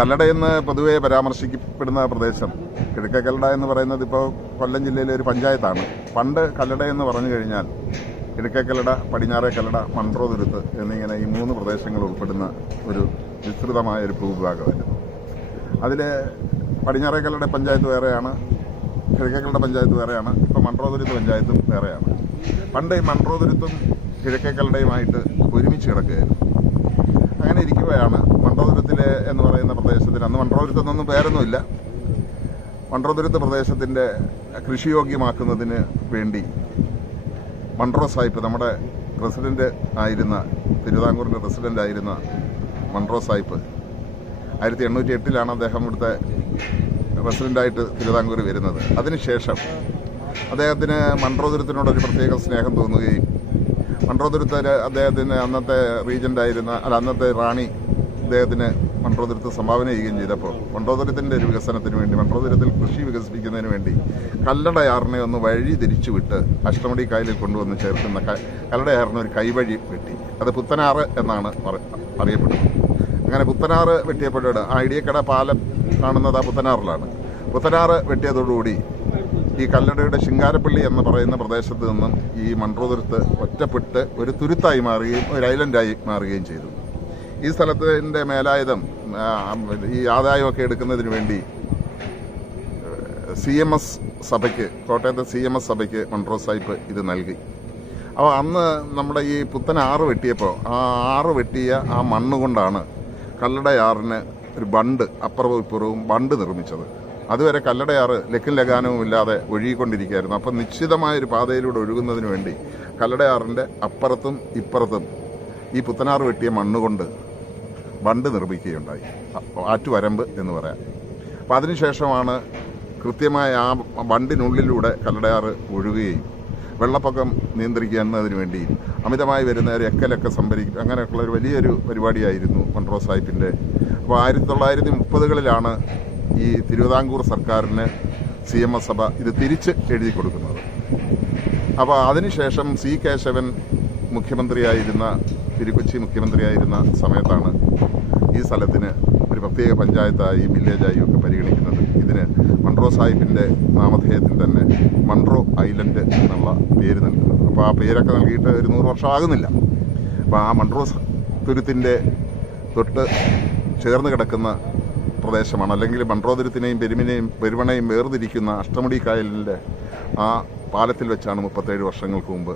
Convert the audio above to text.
കല്ലടയെന്ന് പൊതുവെ പരാമർശിക്കപ്പെടുന്ന പ്രദേശം കിഴക്കേ കല്ലട എന്ന് പറയുന്നത് ഇപ്പോൾ കൊല്ലം ജില്ലയിലെ ഒരു പഞ്ചായത്താണ്. പണ്ട് കല്ലട എന്ന് പറഞ്ഞു കഴിഞ്ഞാൽ കിഴക്കേ കല്ലട, പടിഞ്ഞാറേ കല്ലട, മൺട്രോതുരുത്ത് എന്നിങ്ങനെ ഈ 3 പ്രദേശങ്ങൾ ഉൾപ്പെടുന്ന ഒരു വിസ്തൃതമായ ഒരു ഭൂവിഭാഗമായിരുന്നു. അതിൽ പടിഞ്ഞാറേ കല്ലട പഞ്ചായത്ത് വേറെയാണ്, കിഴക്കേ കല്ലട പഞ്ചായത്ത് വേറെയാണ്, ഇപ്പോൾ മൺട്രോതുരുത്ത് പഞ്ചായത്തും വേറെയാണ്. പണ്ട് ഈ മൺട്രോതുരുത്തും കിഴക്കേ കല്ലടയുമായിട്ട് ഒരുമിച്ച് കിടക്കുകയായിരുന്നു. അങ്ങനെ ഇരിക്കുകയാണ് മൺട്രോതുരുത്തിലെ എന്ന് പറയുന്ന പ്രദേശത്തിന്, അന്ന് മൺട്രോതുരുത്തൊന്നും പേരൊന്നുമില്ല, മൺട്രോതുരുത്ത് പ്രദേശത്തിൻ്റെ കൃഷിയോഗ്യമാക്കുന്നതിന് വേണ്ടി മൺട്രോ സാഹിബ്, നമ്മുടെ പ്രസിഡന്റ് ആയിരുന്ന, തിരുവിതാംകൂറിൻ്റെ പ്രസിഡന്റ് ആയിരുന്ന മൺട്രോ സാഹിബ് 1808 അദ്ദേഹം ഇവിടുത്തെ പ്രസിഡന്റായിട്ട് തിരുവിതാംകൂർ വരുന്നത്. അതിനുശേഷം അദ്ദേഹത്തിന് മൺട്രോതുരുത്തിനോടൊരു പ്രത്യേക സ്നേഹം തോന്നുകയും മൺട്രോതുരുത്ത് അദ്ദേഹത്തിന് അന്നത്തെ റാണി അദ്ദേഹത്തിന് മൺട്രോതുരുത്ത് സംഭാവന ചെയ്യുകയും ചെയ്തപ്പോൾ മൺട്രോതുരുത്തിൻ്റെ ഒരു വികസനത്തിന് വേണ്ടി, മൺട്രോതുരുത്തിൽ കൃഷി വികസിപ്പിക്കുന്നതിന് വേണ്ടി കല്ലടയാറിനെ ഒന്ന് വഴി തിരിച്ചുവിട്ട് അഷ്ടമുടി കായലിൽ കൊണ്ടുവന്ന് ചേർക്കുന്ന കല്ലടയാറിന് ഒരു കൈവഴി വെട്ടി. അത് പുത്തനാറ് എന്നാണ് അറിയപ്പെടുന്നത്. അങ്ങനെ പുത്തനാറ് വെട്ടിയപ്പോഴാണ് ആ ഇടിയക്കട പാലം കാണുന്നത് ആ പുത്തനാറിലാണ്. പുത്തനാറ് വെട്ടിയതോടുകൂടി ഈ കല്ലടയുടെ ശിങ്കാരപ്പള്ളി എന്ന് പറയുന്ന പ്രദേശത്ത് നിന്നും ഈ മൺട്രോതുരുത്ത് ഒറ്റപ്പെട്ട് ഒരു തുരുത്തായി മാറുകയും ഒരു ഐലൻഡായി മാറുകയും ചെയ്തു. ഈ സ്ഥലത്തിൻ്റെ മേലായുധം, ഈ ആദായമൊക്കെ എടുക്കുന്നതിന് വേണ്ടി CMS സഭയ്ക്ക്, കോട്ടയത്തെ CMS സഭയ്ക്ക് മൺട്രോ സാഹിബ് ഇത് നൽകി. അപ്പോൾ അന്ന് നമ്മുടെ ഈ പുത്തനാറ് വെട്ടിയപ്പോൾ ആ ആറ് വെട്ടിയ ആ മണ്ണുകൊണ്ടാണ് കല്ലടയാറിന് ഒരു ബണ്ട്, അപ്പുറവും ഇപ്പുറവും ബണ്ട് നിർമ്മിച്ചത്. അതുവരെ കല്ലടയാറ് ലക്കും ലഗാനവും ഇല്ലാതെ ഒഴുകിക്കൊണ്ടിരിക്കുകയായിരുന്നു. അപ്പം നിശ്ചിതമായൊരു പാതയിലൂടെ ഒഴുകുന്നതിന് വേണ്ടി കല്ലടയാറിൻ്റെ അപ്പുറത്തും ഇപ്പുറത്തും ഈ പുത്തനാറ് വെട്ടിയ മണ്ണുകൊണ്ട് ബണ്ട് നിർമ്മിക്കുകയുണ്ടായി, ആറ്റുവരമ്പ് എന്ന് പറയാം. അപ്പം അതിനുശേഷമാണ് കൃത്യമായ ആ ബണ്ടിനുള്ളിലൂടെ കല്ലടയാറ് ഒഴുകുകയും വെള്ളപ്പൊക്കം നിയന്ത്രിക്കുന്നതിന് വേണ്ടി അമിതമായി വരുന്ന ഒരു എക്കലൊക്കെ സംഭരിക്കും, അങ്ങനെയൊക്കെയുള്ള ഒരു വലിയൊരു പരിപാടിയായിരുന്നു മൺട്രോ സാഹിബിൻ്റെ. അപ്പോൾ 1930കളിലാണ് ഈ തിരുവിതാംകൂർ സർക്കാരിന് CMS സഭ ഇത് തിരിച്ച് എഴുതി കൊടുക്കുന്നത്. അപ്പോൾ അതിനുശേഷം C. കേശവൻ മുഖ്യമന്ത്രിയായിരുന്ന, തിരുക്കൊച്ചി മുഖ്യമന്ത്രിയായിരുന്ന സമയത്താണ് ഈ സ്ഥലത്തിന് ഒരു പ്രത്യേക പഞ്ചായത്തായി, വില്ലേജായി ഒക്കെ പരിഗണിക്കുന്നത്. ഇതിന് മൺട്രോ സാഹിബിൻ്റെ നാമധേയത്തിൽ തന്നെ മൺട്രോ ഐലൻഡ് എന്നുള്ള പേര് നൽകുന്നത്. അപ്പോൾ ആ പേരൊക്കെ നൽകിയിട്ട് ഒരു 100 വർഷം ആകുന്നില്ല. അപ്പോൾ ആ മൺട്രോ തുരുത്തിൻ്റെ തൊട്ട് ചേർന്ന് കിടക്കുന്ന പ്രദേശമാണ്, അല്ലെങ്കിൽ മൺട്രോതുരുത്തിനെയും പെരുമണയും വേർതിരിക്കുന്ന അഷ്ടമുടി കായലിൻ്റെ ആ പാലത്തിൽ വെച്ചാണ് 37 വർഷങ്ങൾക്ക് മുമ്പ്